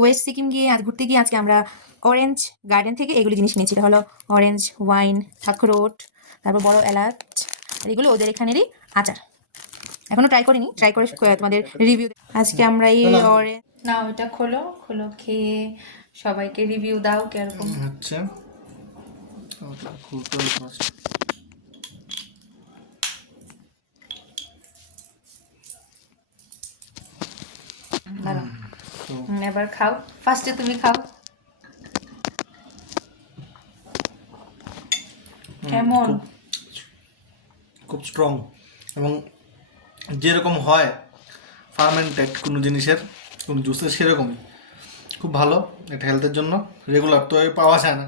West Sikkim গিয়ে আজ ঘুরতে গিয়ে আজকে আমরা অরেঞ্জ গার্ডেন থেকে এগুলি জিনিস নিয়েছি। এটা হলো অরেঞ্জ ওয়াইন, আখরোট, তারপর বড় এলাচ, আর এগুলো ওদের এখানেরই আচার। এখনো ট্রাই করিনি, ট্রাই করে তোমাদের রিভিউ। আজকে আমরা এই অরেঞ্জ না, ওইটা খোলো খোলো, খেয়ে সবাইকে রিভিউ দাও কিরকম হচ্ছে। এবার খাও, ফার্স্টে তুমি খাও। কেমন? খুব স্ট্রং এবং যেরকম হয় ফার্মেন্টেড কোনো জিনিসের, কোনো জুসের, সেরকমই খুব ভালো। এটা হেলথের জন্য রেগুলার তো পাওয়া যায় না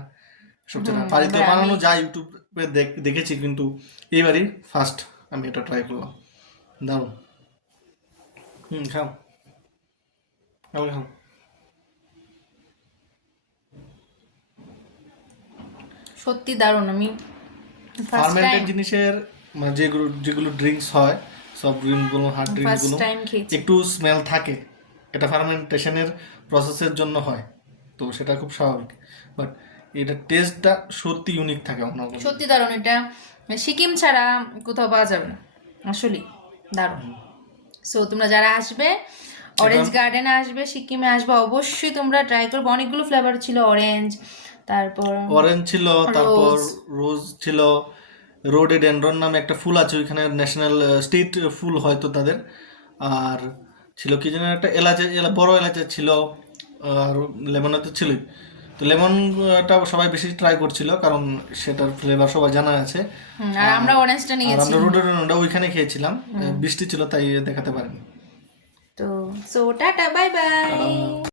সবচেয়ে, না বাড়িতে বানানো যায়, ইউটিউবে দেখেছি, কিন্তু এইবারই ফার্স্ট আমি এটা ট্রাই করলাম। দারুণ। খাও খাও। সত্যি দারুণ। আমি ফার্মেন্টেড জিনিসের মানে যেগুলো ড্রিঙ্কস হয়, সব ড্রিঙ্কসগুলো, হার্ড ড্রিঙ্কসগুলো একটু স্মেল থাকে, এটা ফার্মেন্টেশনের প্রসেসের জন্য হয়, তো সেটা খুব স্বাভাবিক। বাট এটা টেস্টটা সত্যি ইউনিক থাকে, সত্যি দারুণ। এটা সিকিম ছাড়া কোথাও পাওয়া যাবে না, আসলে দারুণ। সো তোমরা যারা আসবে, অরেঞ্জ গার্ডেনে আসবে, সিকিমে আসবে, অবশ্যই তোমরা ট্রাই করবে। অনেকগুলো ফ্লেভার ছিল, অরেঞ্জ, তারপর অরেঞ্জ ছিল, তারপর রোজ ছিল, রোডেডেনড্রন নামে একটা ফুল আছে ওইখানে, ন্যাশনাল স্টেট ফুল হয়তো তাদের। আর ছিল কি যেন একটা বড় এলাচের ছিল, আর লেমনের তো ছিলই। তো লেমনটা সবাই বেশি ট্রাই করছিল, কারণ সেটার ফ্লেভার সবাই জানা আছে। আর আমরা অরেঞ্জটা নিয়েছি, আমরা রোডেডেনড্রনটা ওইখানে খেয়েছিলাম, বৃষ্টি ছিল তাই দেখাতে পারিনি। তো সো টাটা, বাই বাই।